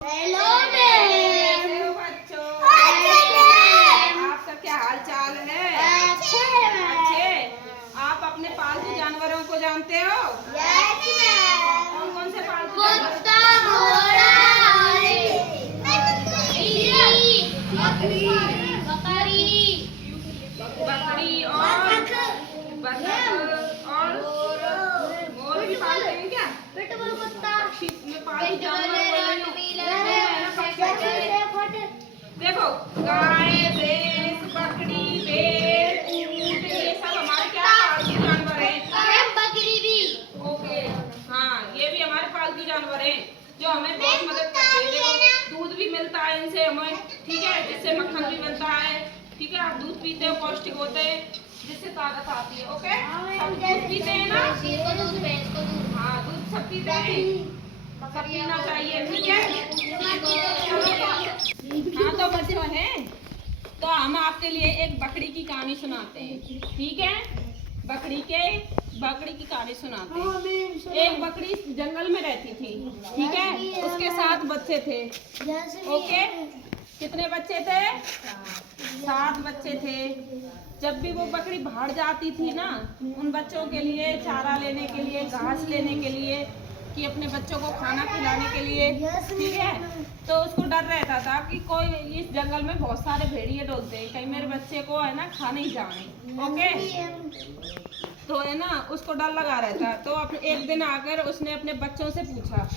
Hello ma'am. कैसे हो बच्चों? आपका क्या हाल चाल है? अच्छे। आप अपने पालतू जानवरों को जानते हो? Yes ma'am. कौन कौन से पालतू कुत्ता, घोड़ा, बकरी, बकरी और बतख और मोर भी पालते हैं क्या? पिटबुल कुत्ता, पक्षी में पालतू जानवर बोल रही हूँ। देखो गाय, भैंस, बकरी, भेड़, ऊंट, ये सब हमारे क्या पालतू जानवर हैं। बकरी भी। ओके, हाँ ये भी हमारे पालतू जानवर हैं जो हमें बहुत मदद करते हैं। देखो दूध भी मिलता है इनसे हमें, ठीक है, जिससे मक्खन भी मिलता है, ठीक है। आप दूध पीते हो, पौष्टिक होते हैं, जिससे ताकत आती है। ओके, सब दूध पीते हैं ना? हाँ दूध सब पीते हैं, सब पीना चाहिए, ठीक है। हाँ तो बच्चों हैं, तो हम आपके लिए एक बकरी की कहानी सुनाते हैं, ठीक है। बकरी की कहानी सुनाते हैं। एक बकरी जंगल में रहती थी, ठीक है। उसके 7 बच्चे थे। ओके, कितने बच्चे थे? 7 बच्चे थे। जब भी वो बकरी बाहर जाती थी ना, उन बच्चों के लिए चारा लेने के लिए, घास लेने के लिए, कि अपने बच्चों को खाना खिलाने के लिए, ठीक है। तो उसको डर रहता था कि कोई इस जंगल में बहुत सारे भेड़िए डोलते हैं, कहीं मेरे बच्चे को है ना खा नहीं जाए। ओके, तो है ना उसको डर लगा रहता। तो एक दिन आकर उसने अपने बच्चों से पूछा,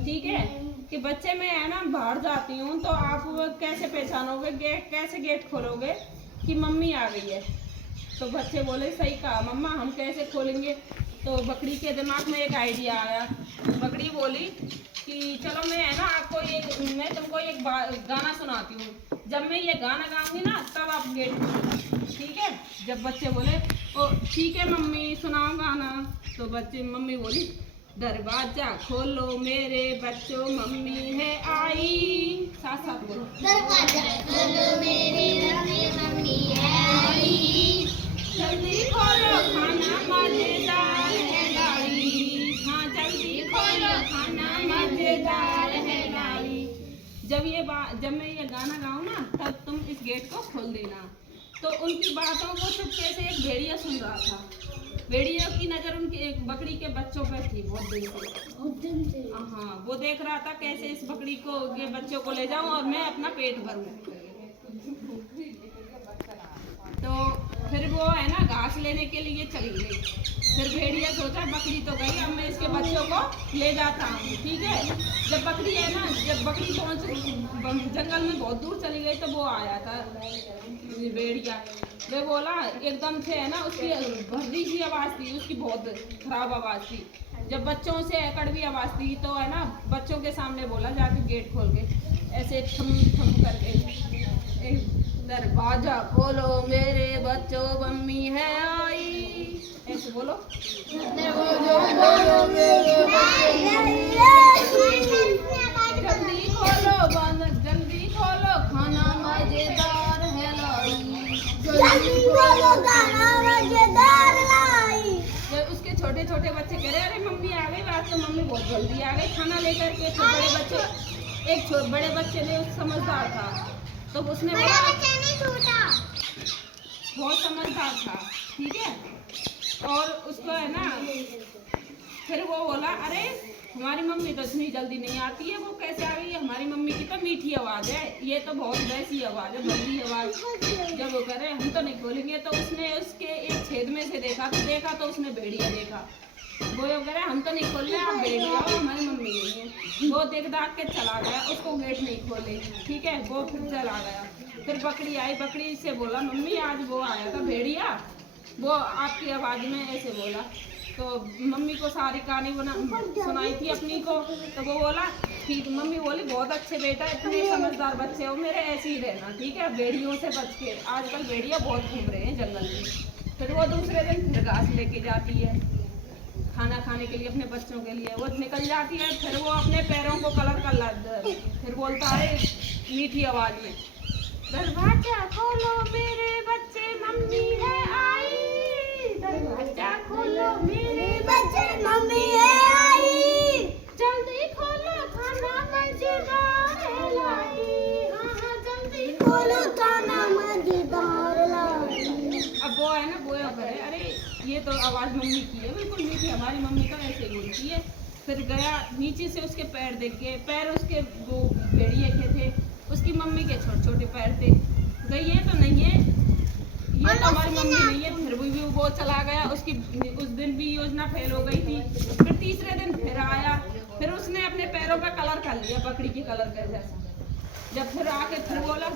ठीक है, कि बच्चे मैं है ना बाहर जाती हूँ तो आप कैसे पहचानोगे, कैसे गेट खोलोगे कि मम्मी आ गई है? तो बच्चे बोले सही कहा मम्मा, हम कैसे खोलेंगे? तो बकरी के दिमाग में एक आइडिया आया। बकरी बोली कि चलो मैं है ना मैं तुमको एक गाना सुनाती हूँ, जब मैं ये गाना गाऊंगी ना तब आप गेट खोलना, ठीक है। जब बच्चे बोले ओ ठीक है मम्मी सुनाओ गाना, तो मम्मी बोली दरवाजा खोलो मेरे बच्चों मम्मी है आई। साथ साथ बोलो, दरवाजा खोलो मेरे मम्मी है आई। जल्दी खोलो खाना मजेदार है लाई। हाँ जल्दी खोलो खाना मजेदार है लाई। जब मैं ये गाना गाऊं ना तब तुम इस गेट को खोल देना। तो उनकी बातों को चुपके से एक भेड़िया सुन रहा था। भेड़िया की नजर उनके एक बकरी के बच्चों पर थी, बहुत दिन से। हाँ, वो देख रहा था कैसे इस बकरी को ये बच्चों को ले जाऊं और मैं अपना पेट भरूं। तो फिर वो है ना घास लेने के लिए चली गई। फिर भेड़िया सोचा बकरी तो गई, अब मैं इसके बच्चों को ले जाता हूँ, ठीक है। जब बकरी जंगल में बहुत दूर चली गई तो वो आया था भेड़िया। वे बोला एकदम से है ना उसकी भर्री सी आवाज थी, उसकी बहुत खराब आवाज थी। जब बच्चों से कड़वी आवाज थी तो है ना बच्चों के सामने बोला जाके गेट खोल के ऐसे थम थम करके, दरवाजा खोलो मेरे बच्चों मम्मी है आई। ऐसे बोलो, जल्दी खोलो खाना मजेदार है लाई। उसके छोटे छोटे बच्चे कह रहे अरे मम्मी आ गई, बात तो मम्मी बहुत जल्दी आ गई खाना लेकर के। तो बड़े बच्चे ने समझदार था तो उसने बहुत समझदार था, ठीक है। और उसको है ना फिर वो बोला अरे हमारी मम्मी तो इतनी जल्दी नहीं आती है, वो कैसे आ गई है? हमारी मम्मी की तो मीठी आवाज है, ये तो बहुत वैसी आवाज है, भद्दी आवाज। जब वो करे हम तो नहीं खोलेंगे, तो उसने उसके एक छेद में से देखा तो उसने भेड़िया देखा। वो करे हम तो नहीं खोल रहे, आप भेड़िया हो, हमारी मम्मी नहीं है। वो देख दाख के चला गया, उसको गेट नहीं खोले, ठीक है। वो फिर चला गया। फिर बकरी आई, बकरी से बोला मम्मी आज वो आया था भेड़िया, वो आपकी आवाज में ऐसे बोला। तो मम्मी को सारी कहानी सुनाई थी अपनी को। तो वो बोला ठीक, मम्मी बोली बहुत अच्छे बेटा, इतने समझदार बच्चे हो मेरे, ऐसे ही रहना, ठीक है, भेड़ियों से बच के। आजकल भेड़िया बहुत घूम रहे हैं जंगल में। फिर वो दूसरे दिन फिर घास लेके जाती है खाना खाने के लिए अपने बच्चों के लिए। वो निकल जाती है, फिर वो अपने पैरों को कलर कर फिर बोलता है मीठी आवाज में दरवाजा खोलो मेरे बच्चे मम्मी है आई। दरवाजा खोलो मेरे बच्चे मम्मी है आई। जल्दी खोलो खाना मजेदार अब वो है ना बोया करे, अरे ये तो आवाज़ मम्मी की है, बिल्कुल मीठी, हमारी मम्मी तो ऐसे ही बोलती है। फिर गया नीचे से, उसके पैर देख के, पैर उसके वो भेड़िए के थे, उसकी मम्मी के छोटे छोटे पैर थे। गई ये तो नहीं है, ये तो हमारी मम्मी नहीं है। फिर भी वो चला गया, उसकी उस दिन भी योजना फेल हो गई थी। फिर तीसरे दिन फिर आया, फिर उसने अपने पैरों पे कलर कर लिया बकरी के कलर के जैसा। जब फिर आके फिर बोला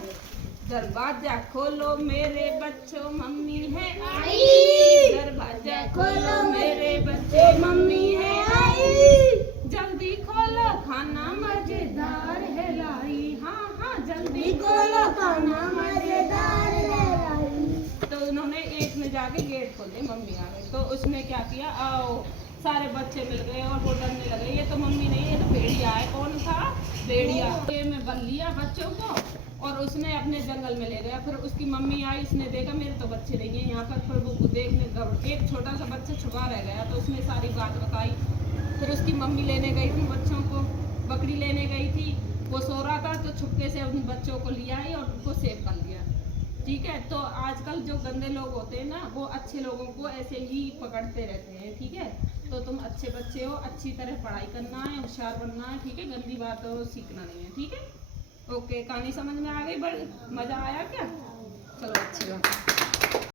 दरवाजा खोलो मेरे बच्चों मम्मी है आई, दरवाजा खोलो मेरे बच्चे मम्मी है आई, जल्दी खोलो खाना मजेदार है लाई, हाँ हाँ जल्दी खोलो खाना मजेदार है लाई। तो उन्होंने एक में जाके गेट खोले, मम्मी आ गई। तो उसने क्या किया, आओ सारे बच्चे मिल गए और वो डरने लगे, ये तो मम्मी नहीं, ये तो भेड़िया है। कौन था? भेड़िया। ये में बंध लिया बच्चों को और उसने अपने जंगल में ले गया। फिर उसकी मम्मी आई, उसने देखा मेरे तो बच्चे नहीं है यहाँ पर। फिर वो देखने एक छोटा सा बच्चा छुपा रह गया, तो उसने सारी बात बताई। फिर उसकी मम्मी लेने गई उन बच्चों को, बकरी लेने गई थी, वो सो रहा था तो छुपके से उन बच्चों को लिया आई और उनको सेव कर लिया। ठीक है, तो आजकल जो गंदे लोग होते हैं ना, वो अच्छे लोगों को ऐसे ही पकड़ते रहते हैं। ठीक है, तो तुम अच्छे बच्चे हो, अच्छी तरह पढ़ाई करना है, होशियार बनना है। ठीक है, गंदी बातों सीखना नहीं है। ठीक है, ओके, कहानी समझ में आ गई? बड़ मज़ा आया क्या? चलो अच्छी बात है।